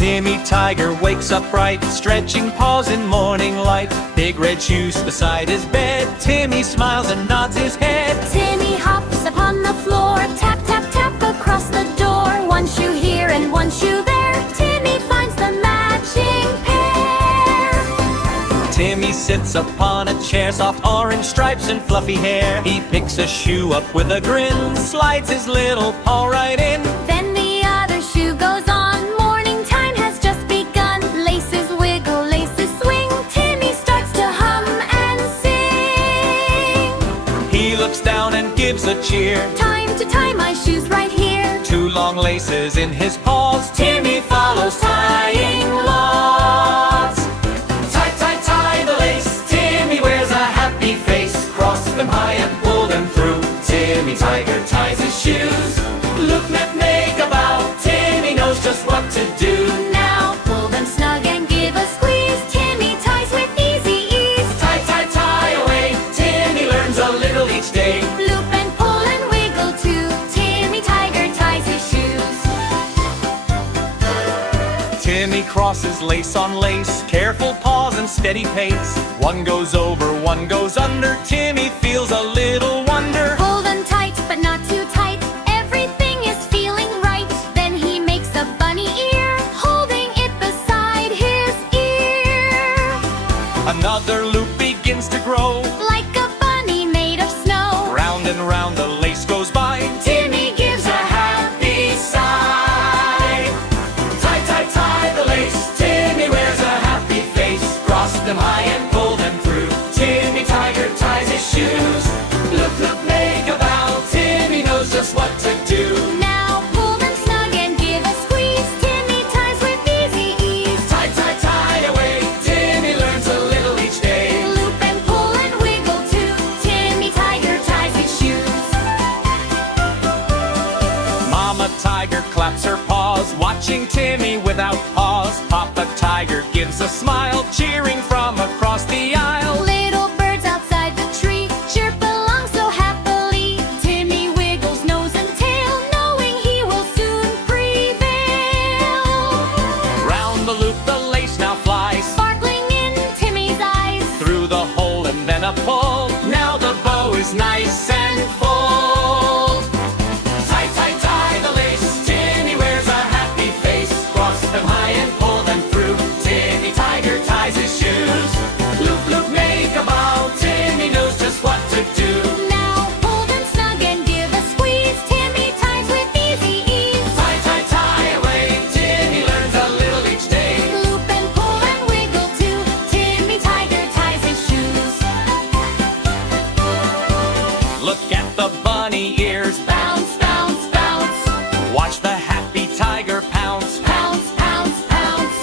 Timmy Tiger wakes up bright, stretching paws in morning light. Big red shoes beside his bed. Timmy smiles and nods his head. Timmy hops upon the floor, tap, tap, tap across the door. One shoe here and one shoe there. Timmy finds the matching pair. Timmy sits upon a chair, soft orange stripes and fluffy hair. He picks a shoe up with a grin, slides his little paw right in. Then the other shoe goes on. Morning time has just begun. Laces wiggle, laces swing. Timmy starts to hum and sing. He looks down and gives a cheer. Time to tie my shoes right here. Two long laces in his paws. Timmy follows, tying lots. Tie, tie, tie the lace. Timmy wears a happy face. Cross them high and pull them through. Timmy Tiger ties his shoes. Look, make a bow. Timmy knows just what to do. Now pull them snug and give a squeeze. Timmy ties with easy ease. Tie, tie, tie away. Timmy learns a little each day. Loop and pull and wiggle too. Timmy Tiger ties his shoes. Timmy crosses lace on lace. Careful pause and steady pace. One goes over, one goes under. Timmy feels a little wonder. Pull them tight, but not too tight. Everything is feeling right. Then he makes a bunny ear, holding it beside his ear. Another loop begins to grow. Like a bunny made of snow. Round and round the lace goes by. Timmy gives a happy sigh. Tie, tie, tie the lace. Timmy wears a happy face. Cross them high and pull them through. Timmy Tiger ties his shoes. Look, make a bow. Timmy knows just what to do. Now pull them snug and give a squeeze. Timmy ties with easy ease. Tie, tie, tie away. Timmy learns a little each day. Loop and pull and wiggle too. Timmy Tiger ties his shoes. Mama Tiger claps her paws, watching Timmy without pause. Papa Tiger gives a smile, cheering from across the aisle. Little birds outside the tree chirp along so happily. Timmy wiggles nose and tail, knowing he will soon prevail. Round the loop the lace now flies, Sparkling in Timmy's eyes. through the hole and then a pull. Now the bow is nice and full. Tie, tie, tie the lace. Timmy wears a happy face. Cross them high and pull them through. Timmy Tiger ties his shoes. Loop, loop, make a bow. Timmy knows just what to do. Now pull them snug and give a squeeze. Timmy ties with easy ease. Tie, tie, tie away. Timmy learns a little each day. Loop and pull and wiggle too. Timmy Tiger ties his shoes. Look at the bunny ears. Bounce, bounce, bounce. Watch the happy tiger pounce. Pounce, pounce, pounce.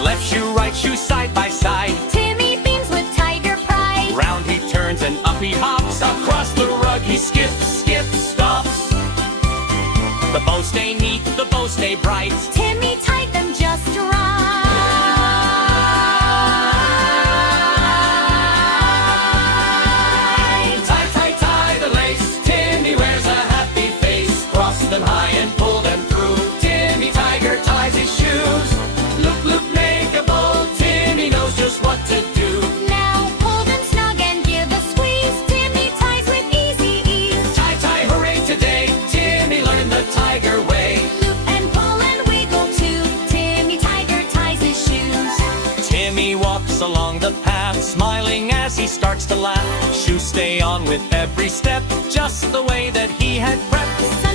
Left shoe, right shoe, side by side. Timmy beams with tiger pride. Round he turns and up he hops. Across the rug he skips, skips, stops. The bow stay neat, the bow stay bright. Timmy tied them just right. Tie, tie, tie the lace. Timmy wears a happy face. Cross them high and pull them through. Timmy Tiger ties his shoes. Look, look, make a bow. Timmy knows just what to do. Now pull them snug and give a squeeze. Timmy ties with easy ease. Tie, tie, hooray today. Timmy learned the tiger way. Loop and pull and wiggle too. Timmy Tiger ties his shoes. Timmy walks along the path, smiling as he starts to laugh. Shoes stay on with every step, just the way that he had prepped.